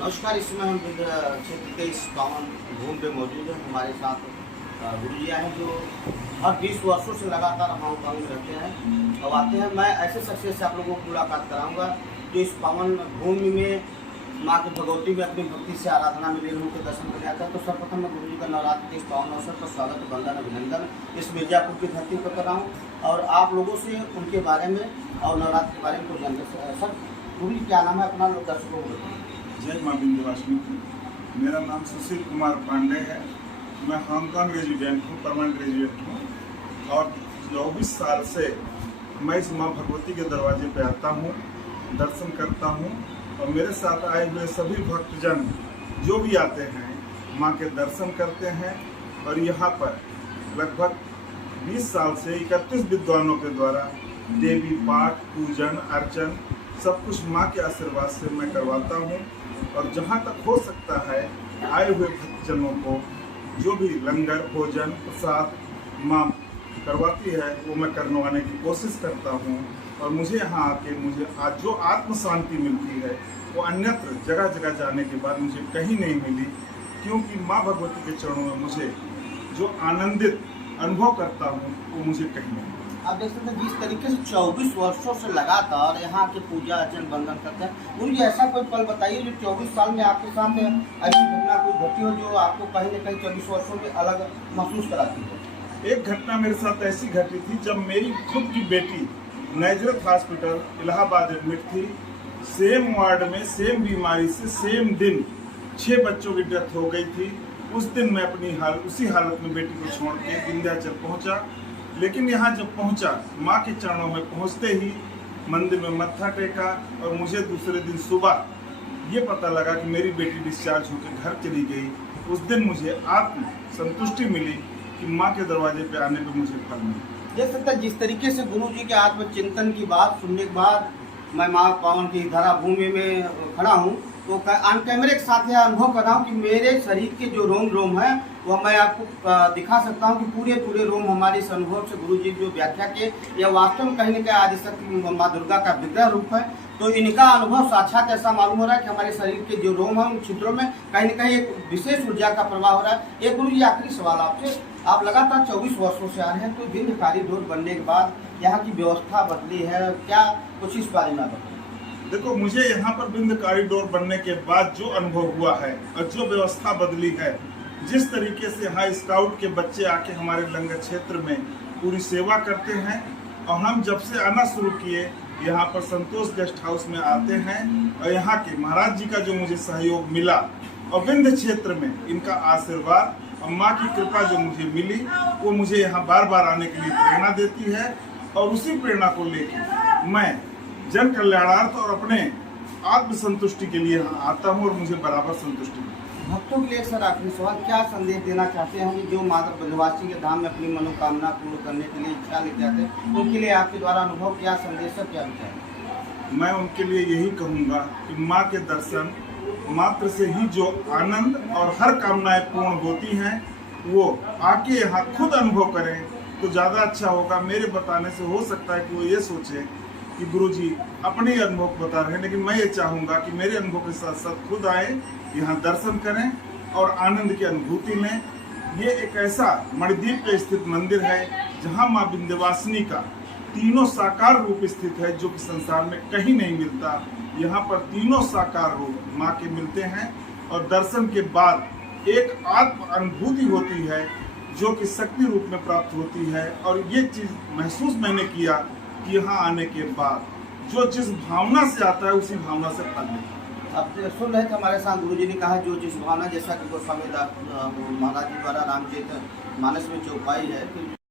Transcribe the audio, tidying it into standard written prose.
नमस्कार। इस समय हम क्षेत्र के इस पावन भूमि पे मौजूद हैं। हमारे साथ गुरु जी हैं जो हर 20 वर्षों से लगातार हांगकांग में रहते हैं और आते हैं। मैं ऐसे शख्सियत से आप लोगों को मुलाकात कराऊंगा जो इस पावन भूमि में माँ की भगवती में अपनी भक्ति से आराधना में लीन होकर दर्शन करने आता है। तो सर्वप्रथम मैं गुरु जी का नवरात्र के इस पावन अवसर पर स्वागत, वंदन, अभिनंदन इस मिर्जापुर की धरती पर कर रहा हूँ और आप लोगों से उनके बारे में और नवरात्र के बारे में कुछ जानकारी। सर गुरु जी क्या नाम है अपना, लोग दर्शकों को बताइए। जय माँ विंध्यवासिनी। मेरा नाम सुशील कुमार पांडे है। मैं हांगकांग रेजिडेंट हूँ, परमानेंट रेजिडेंट हूँ और 24 साल से मैं इस माँ भगवती के दरवाजे पे आता हूँ, दर्शन करता हूँ और मेरे साथ आए हुए सभी भक्तजन जो भी आते हैं माँ के दर्शन करते हैं। और यहाँ पर लगभग 20 साल से 31 विद्वानों के द्वारा देवी पाठ, पूजन, अर्चन सब कुछ माँ के आशीर्वाद से मैं करवाता हूँ। और जहाँ तक हो सकता है आए हुए भक्तजनों को जो भी लंगर, भोजन, प्रसाद माँ करवाती है वो मैं करवाने की कोशिश करता हूँ। और मुझे यहाँ आके मुझे आज जो आत्म शांति मिलती है वो अन्यत्र जगह जगह जाने के बाद मुझे कहीं नहीं मिली, क्योंकि माँ भगवती के चरणों में मुझे जो आनंदित अनुभव करता हूँ वो मुझे कहीं नहीं। आप देख सकते हैं जिस तरीके से 24 वर्षों से लगातार यहाँ के पूजा अर्चन वंदन करते हैं। मुझे ऐसा कोई पल बताइए जो 24 साल में आपके साथ ऐसी घटना कोई घटी हो जो आपको कहीं न कहीं 24 वर्षों में अलग महसूस कराती हो। एक घटना मेरे साथ ऐसी घटी थी जब मेरी खुद की बेटी नजरत हॉस्पिटल इलाहाबाद एडमिट थी। सेम वार्ड में सेम बीमारी से सेम दिन 6 बच्चों की डेथ हो गई थी। उस दिन मैं अपनी उसी हालत में बेटी को छोड़ के विंध्याचल पहुंचा। लेकिन यहाँ जब पहुंचा माँ के चरणों में पहुंचते ही मंदिर में मत्था टेका और मुझे दूसरे दिन सुबह ये पता लगा कि मेरी बेटी डिस्चार्ज होकर घर चली गई। उस दिन मुझे आत्म संतुष्टि मिली कि माँ के दरवाजे पे आने पे मुझे फल मिला। देख सकते हैं जिस तरीके से गुरु जी के आत्मचिंतन की बात सुनने के बाद मैं माँ पावन की धरा भूमि में खड़ा हूँ तो ऑन कैमरे के साथ यह अनुभव कर रहा हूँ कि मेरे शरीर के जो रोम रोम है वह मैं आपको दिखा सकता हूँ कि पूरे रोम हमारे इस अनुभव से गुरु जी जो व्याख्या के यह वास्तव में कहीं न कहीं आदिशक्ति माँ दुर्गा का विग्रह रूप है। तो इनका अनुभव साक्षात ऐसा मालूम हो रहा है कि हमारे शरीर के जो रोम है उन छिद्रों में कहीं न कहीं एक विशेष ऊर्जा का प्रभाव हो रहा है। एक गुरु जी आखिरी सवाल आपसे, आप लगातार 24 वर्षों से आ रहे हैं तो विंध्यकारी डोर बनने के बाद यहाँ की व्यवस्था बदली है क्या, कुछ इस बारे में बताइए। देखो, मुझे यहाँ पर विंध्य कॉरिडोर बनने के बाद जो अनुभव हुआ है और जो व्यवस्था बदली है, जिस तरीके से यहाँ स्काउट के बच्चे आके हमारे लंगर क्षेत्र में पूरी सेवा करते हैं और हम जब से आना शुरू किए यहाँ पर संतोष गेस्ट हाउस में आते हैं और यहाँ के महाराज जी का जो मुझे सहयोग मिला और विंध्य क्षेत्र में इनका आशीर्वाद और माँ की कृपा जो मुझे मिली वो मुझे यहाँ बार बार आने के लिए प्रेरणा देती है। और उसी प्रेरणा को लेकर मैं जन कल्याणार्थ और अपने आत्म संतुष्टि के लिए यहाँ आता हूँ और मुझे बराबर संतुष्टि मिलती है। भक्तों के लिए सर आखिरी सवाल, क्या संदेश देना चाहते हैं कि जो माता विंध्यवासिनी के धाम में अपनी मनोकामना पूर्ण करने के लिए इच्छा लेके आते हैं, उनके लिए आपके द्वारा अनुभव क्या संदेश है, क्या विचार है? मैं उनके लिए यही कहूँगा कि माँ के दर्शन मात्र से ही जो आनंद और हर कामनाएं पूर्ण होती हैं वो आके यहाँ खुद अनुभव करें तो ज़्यादा अच्छा होगा। मेरे बताने से हो सकता है कि वो ये सोचे कि गुरुजी अपने ही अनुभव बता रहे हैं, लेकिन मैं ये चाहूँगा कि मेरे अनुभव के साथ साथ खुद आए, यहाँ दर्शन करें और आनंद की अनुभूति लें। ये एक ऐसा मणिद्वीप पे स्थित मंदिर है जहाँ माँ विंध्यवासिनी का तीनों साकार रूप स्थित है जो कि संसार में कहीं नहीं मिलता। यहाँ पर तीनों साकार रूप माँ के मिलते हैं और दर्शन के बाद एक आत्म अनुभूति होती है जो कि शक्ति रूप में प्राप्त होती है। और ये चीज़ महसूस मैंने किया कि यहाँ आने के बाद जो जिस भावना से आता है उसी भावना से फल मिलता है। अब सुन रहे थे हमारे साथ गुरु जी ने कहा जो जिस भावना, जैसा कि गोस्वामी महाराज जी द्वारा रामचरित मानस में चौपाई है।